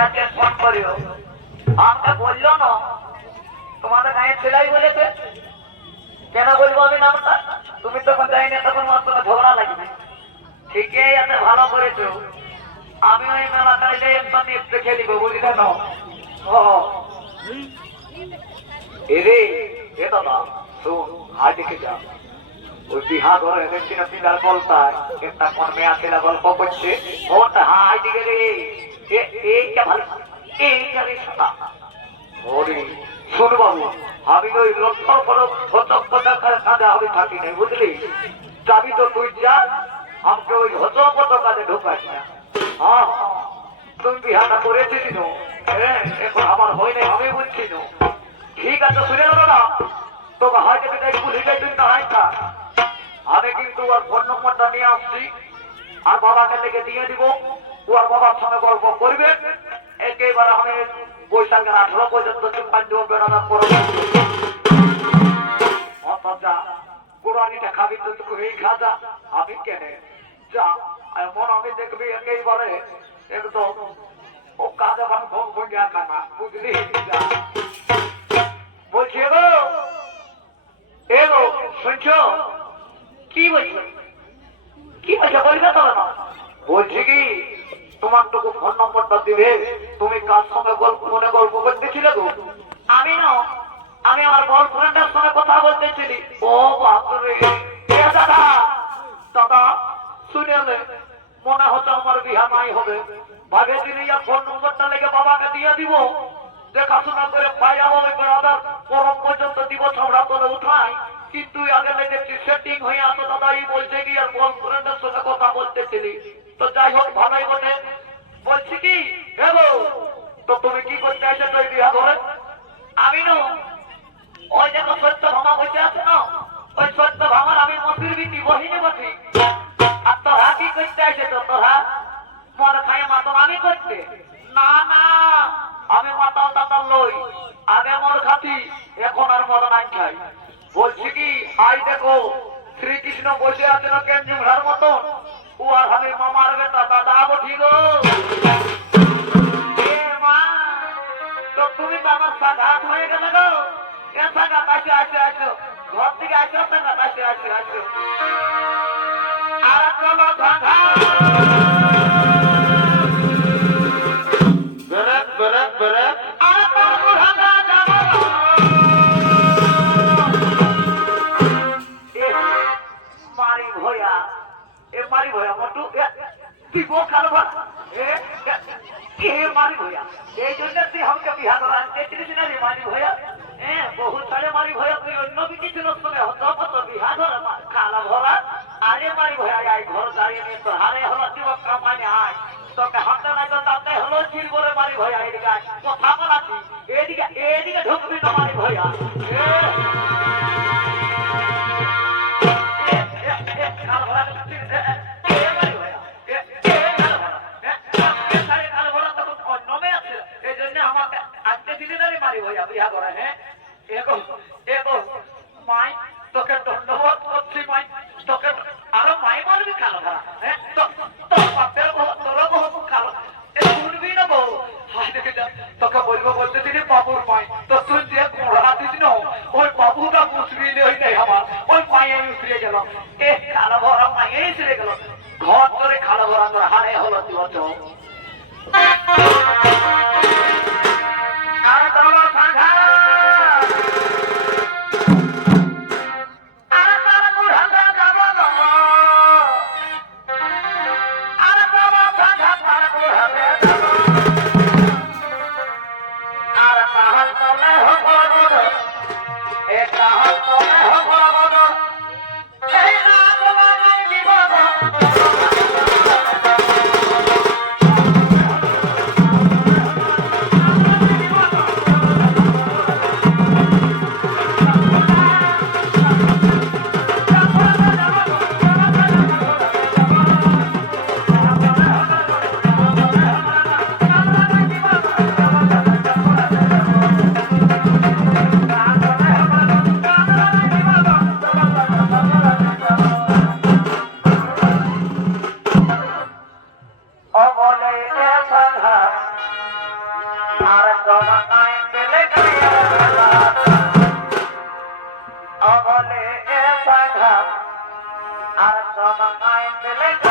আজকে ফোন করিও আমাকে বললো না তোমাদের গায়ে ছেলাই বলেছে কেন বলবো আমি নামটা তুমি তখন যাইনি তখন আমার সঙ্গে ঝগড়া লাগবে ঠিকই আছে ভালো করেছো আমি ওই মেলা চাইলে একদম দেখে দিব বুঝলে না ও এরে এ দাদা শোন হাই দেখে যা ওই বিহা ঘরে দেখছি না পিলার বলতায় একটা কোন মেয়া ছেলে গল্প করছে ওটা হাই দিকে রে এইটা ভালো এইটা রে সাদা ওরে শোন বাবু আমি তো ওই লক্ষ্য করো হতপটা কাজে আমি থাকি নাই বুঝলি যাবি তো তুই যা আমাকে ওই হতপট কাজে ঢোকাস না হ্যাঁ তুমি বিহাটা করেছিস না হ্যাঁ এখন আমার হয় নাই আমি বুঝছি না ঠিক আছে শুনে নেবো না তোকে হয়তো তাই পুলিশ তুমি দাঁড়াই খা আমি কিন্তু ওর ফোন নম্বরটা নিয়ে আসছি আর বাবাকে থেকে দিয়ে দিব ওর বাবার সঙ্গে গল্প করবে একেবারে আমি বৈশাখের 18 পর্যন্ত চুপাঞ্জ বেড়ানোর পর যা কোরআনিটা খাবি তো তুই এই খাজা আমি কেনে যা এমন আমি দেখবি একেবারে একদম ও কাজে আমার ভোগ ভঙ্গিয়া খানা বুঝলি যা বলছি এগো শুনছো কি বলছো কি বলছো বলবে তবে না বলছি কি তোমার টুকু ফোন নম্বরটা দিবে তুমি কার সঙ্গে ফোনে গল্প করতেছিলে গো আমি না আমি আমার গার্লফ্রেন্ডের সঙ্গে কথা বলতেছিলি ও বাপরে দাদা দাদা শুনে মনে হতো আমার বিহা নাই হবে ভাবে দিলে ফোন নম্বরটা লেগে বাবাকে দিয়ে দিব দেখাশোনা করে পাই যাবো বেড়াদার পরম পর্যন্ত দিব ছড়া তোলে উঠাই কিন্তু আগে দেখছি সেটিং হয়ে আসো দাদা এই বলছে কি আর গার্লফ্রেন্ডের সঙ্গে কথা বলতেছিলি তো যাই হোক ভালোই বটে বলছি কি হেবো তো তুমি কি করতে আসে তো বিহা ধরে আমি না ওই দেখো সত্য ভামা বসে আছে না ওই সত্য ভামার আমি মসির বিটি বহিনী বসি আর তোরা কি করতে আসে তো তোরা মদ খাই মাতন আমি করতে না না আমি মাতাল তাতাল লই আগে মদ খাতি এখন আর মদ নাই খাই বলছি কি আই দেখো শ্রীকৃষ্ণ বসে আছে না কেন্দ্র ঘর মতন ও আর আমি মামার বেটা দাদা আবো ঠিক তো তুমি তো আমার সাঘাত হয়ে গেলে গো এ সাঘাত আসো আসো আসো ঘর থেকে আসো সাঘাত আসো আসো আসো আর চলো সাঘাত বেরেক বেরেক বেরেক আর তোর বুড়াটা যাবো মারি ভয়া মটু দিব খালবা মারি ভয়া এই জন্য তুই আমাকে বিহা করা আনতেছিস না রে মারি ভয়া হ্যাঁ বহুত সারে মারি ভয়া তুই অন্য কিছু সঙ্গে হতো কত বিহা ধরা খালা ভরা আরে মারি ভয়া আই ঘর দাঁড়িয়ে নিয়ে তো হারে হলো যুবক কামানে আয় তোকে হাতে নাই তো তাতে হলো চিল করে মারি ভয়া এদিকে আয় কথা বলাছি এদিকে ঢুকবি না মারি ভয়া তোকে ধন্যবাদ করছি মাই তোকে আরো মাই বলবি কালো ভরা হ্যাঁ তোর বাপের তোর বহু কালো শুনবি না বউ তোকে বলবো বলতেছিলি বাবুর মাই তো তুই যে কোড়া দিস না ওই বাবুটা মুসরি ওই নেই আমার ওই মায়ে উসরে গেল এ কালো ভরা মায়ে উসরে গেল ঘর ধরে কালো ভরা তোর হারে হলো তুই আর তোর সাংঘা আর জমানায় পেলে অবলে এ সাঘা আর জমানায় পেলে